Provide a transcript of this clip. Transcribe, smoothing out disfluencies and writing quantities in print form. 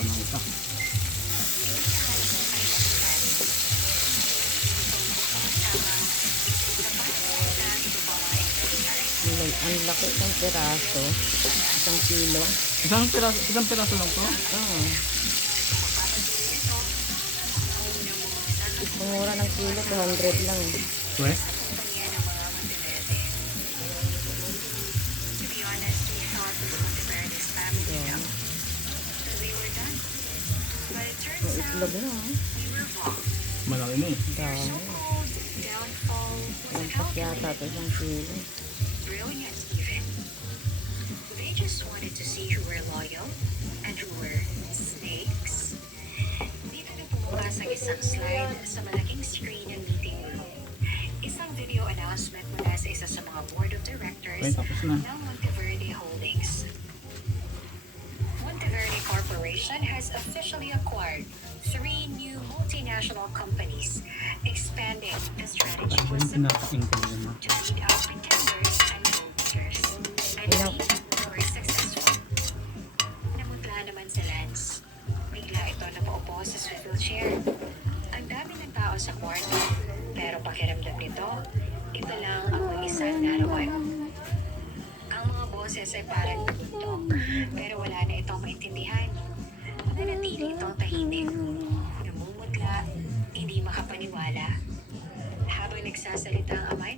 pa ng isa. Ang laki ng piraso. 1 kilo. Isang piraso lang to? Oo. Ang mura ng kilo, 200 lang. Pwes? Yan. Ang itlog na. Malaki na eh. Dami. Lampas yata ito 1 kilo. Brilliant, even. They just wanted to see who were loyal and who were snakes. Dito na bumukas ang isang slide sa malaking screen ng meeting room. Isang video announcement mula sa isa sa mga board of directors Okay, tapos na. ng Monteverde Holdings. Monteverde Corporation has officially acquired 3 new multinational companies, expanding the strategy Ito was yung pinaka-income na. to weed out pretenders and gold diggers. And Ilang- we were successful. Namutla naman si Lance. Bigla ito napaupo sa swivel chair. Ang dami ng tao sa kwarto, pero pakiramdam nito, ito lang ang mag-isang narawan. Ang mga boses ay parang ito, pero wala na itong maintindihan. Nanatili itong tahimik. Namumutla, hindi makapaniwala. Habang nagsasalita ang amay,